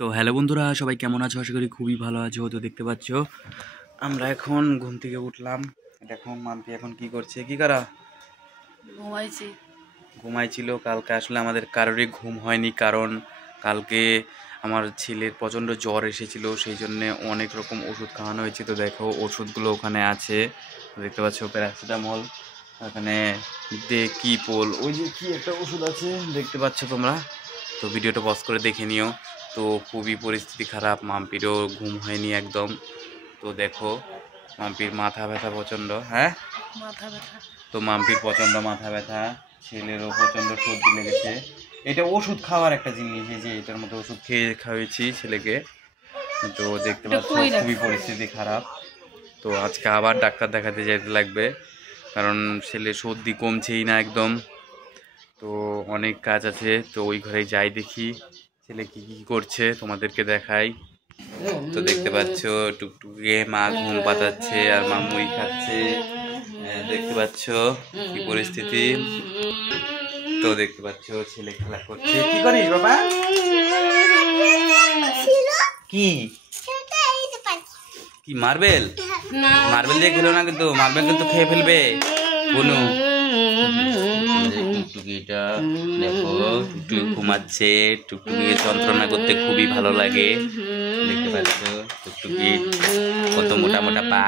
তো হ্যালো বন্ধুরা, সবাই কেমন আছো? আশা করি খুবই ভালো আছো। তো দেখতে পাচ্ছ আমরা এখন ঘুম থেকে উঠলাম। দেখো মাম্পি এখন কি করছে। কি করা? ঘুমাইছিল। কালকে আসলে আমাদের কারোরই ঘুম হয়নি, কারণ কালকে আমার ছেলের প্রচণ্ড জ্বর এসেছিল, সেই জন্যে অনেক রকম ওষুধ খাওয়ানো হয়েছে। তো দেখো ওষুধগুলো ওখানে আছে, দেখতে পাচ্ছ প্যারাসিটামল, ওখানে কি পোল, ওই যে কি একটা ওষুধ আছে দেখতে পাচ্ছ তোমরা। তো ভিডিওটা পজ করে দেখে নিও। তো খুবই পরিস্থিতি খারাপ, মাম্পিরও ঘুম হয়নি একদম। তো দেখো মাম্পির মাথা ব্যথা প্রচণ্ড, হ্যাঁ মাথা ব্যথা, তো মাম্পির প্রচণ্ড মাথা ব্যথা, ছেলেরও প্রচণ্ড সর্দি লেগেছে। এটা ওষুধ খাওয়ার একটা জিনিস, এই যে এটার মধ্যে ওষুধ খেয়ে খাওয়াইছি ছেলেকে। তো দেখতে পাচ্ছ খুবই পরিস্থিতি খারাপ। তো আজকে আবার ডাক্তার দেখাতে যেতে লাগবে, কারণ ছেলে সর্দি কমছেই না একদম। তো অনেক কাজ আছে, তো ওই ঘরে যাই, দেখি ছেলে কি কি করছে, তোমাদেরকে দেখাই। তো দেখতে পাচ্ছ টুকটুকে মা ঘুম পাতাচ্ছে আর মা মুই খাচ্ছে, দেখতে পাচ্ছ কি পরিস্থিতি। তো দেখতে পাচ্ছ ছেলে খেলা করছে। কি করিস বাবা? কি কি মার্বেল? মার্বেল দিয়ে খেলো না কিন্তু, মার্বেল কিন্তু খেয়ে ফেলবে বনু। টুকটুকিটা দেখো, টুকটুকি ঘুমাচ্ছে। টুকটুকি যন্ত্রণা করতে খুবই ভালো লাগে, দেখতে পাচ্ছ টুকটুকি কত মোটা মোটা পা।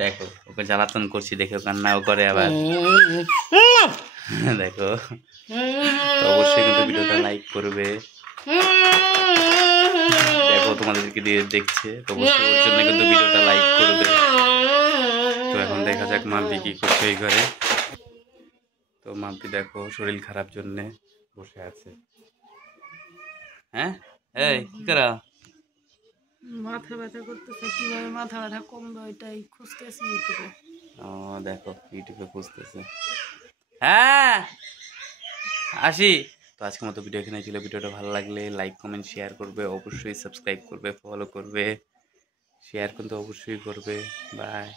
দেখো ওকে জ্বালাতন করছি, দেখো কান্নাও করে আবার। দেখো, তো অবশ্যই কিন্তু ভিডিওটা লাইক করবে। দেখো তোমাদেরকে দিয়ে দেখছে, তো অবশ্যই ওর জন্য কিন্তু ভিডিওটা লাইক করবে। তো এখন দেখা যাক মাম্পি কি করছে এই ঘরে। তো মাম্পি দেখো শরীর খারাপ জন্যে বসে আছে। হ্যাঁ এই কি করা? মাথা ব্যথা করতেছে, কিভাবে মাথা ব্যথা কমবে ওইটাই খুঁজতেছি ইউটিউবে। ও দেখো ইউটিউবে খুঁজতেছে। হ্যাঁ আসি। তো আজকের মতো ভিডিও এখানে ছিল। ভিডিওটা ভালো লাগলে লাইক কমেন্ট শেয়ার করবে, অবশ্যই সাবস্ক্রাইব করবে, ফলো করবে, শেয়ার কিন্তু অবশ্যই করবে। বাই।